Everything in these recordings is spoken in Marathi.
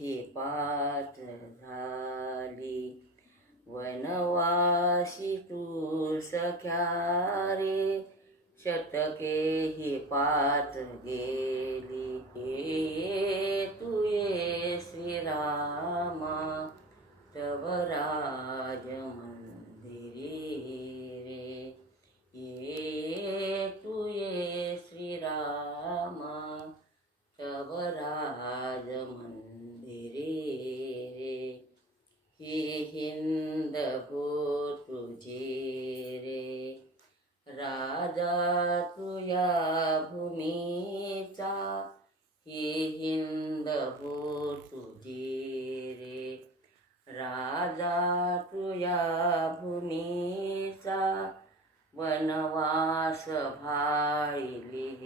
ही 5 झाली, वनवासी तू सख्या रे, शतके ही 5 गेली. ये तू ये श्रीरामा, तव राज मंदिरी रे. ये तू ये श्रीरामा, तव राज मंदिरी रे. ही हिंद हो तुझी रे, राजा तुझ्या भूमीचा. ही हिंद हो तुझी रे, राजा तुझ्या भूमीचा. वनवास भाळिलेला,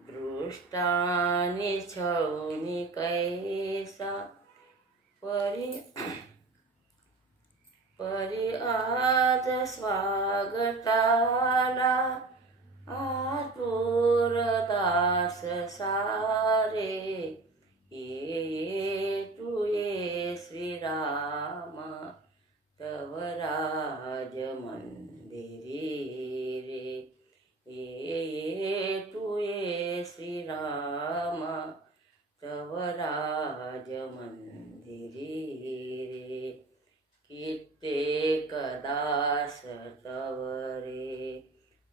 दृष्टानी छळूनी कैसा. परी आज स्वागताला, आतुर दास सारे. ये तू ये श्रीरामा, तव राज मंदिरी रे. ये तू ये श्रीरामा, तव राज मंदिरी रे. कित्येक दास तव रे,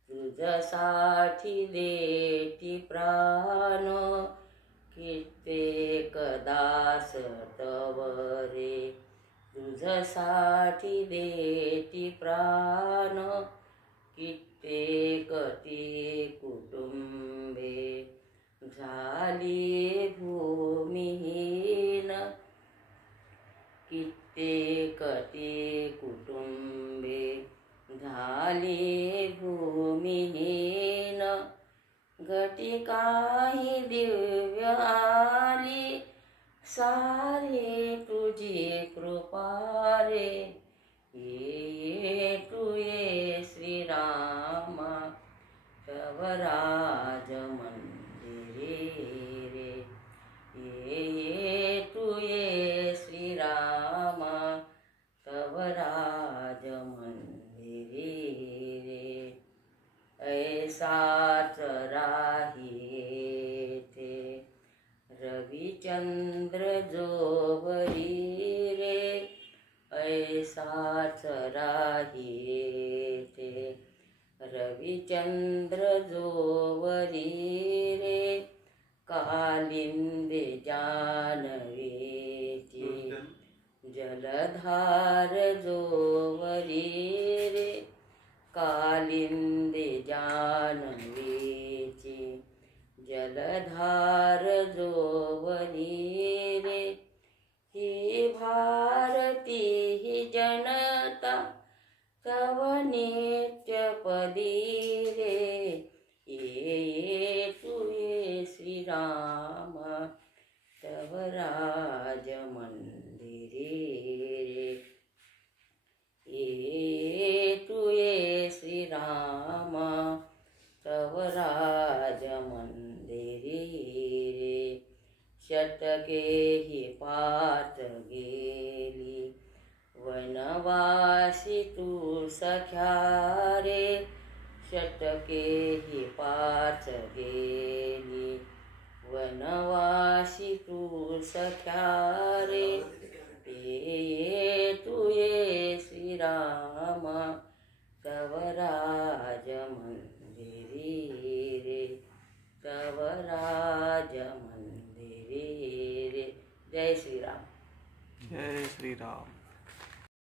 तुझसाठी देती प्राण. कित्येक दास तव रे, तुझसाठी देती प्राण. कित्येक ती कुटुंबे झाली भूमिहीन. कित्येक ती कुटुंबे झाली भूमिहीन. घटी काही दिव्य आली, सारे तुझी कृपा रे. ये तू ये श्रीरामा, तव राज मंदिरी रे. ये तू ये श्रीरामा, तव राज मंदिरी रे. ऐसाच राही थे रविचंद्र जोवरी रे. ऐसाच राही थे रविचंद्र जोवरी रे. कालिंदे जानवेची जलधार जोवरी रे. कालिंदे जानवेची जलधार जोवरी रे. ही भारती ही जनता, तव नित्यपदी रे. ये तू ये श्रीरामा, तव राज मंदिरी रे. ये तू ये श्रीरामा, तव राज मंदिरी रे. शतके ही 5 गेली, वनवासी तू सख्या रे. शतके ही 5 गेली, वनवासी तू सख्या रे. ये तू ये श्रीरामा, तव राज मंदिरी रे. तव राज मंदिरी रे. जय श्रीराम. जय श्री राम.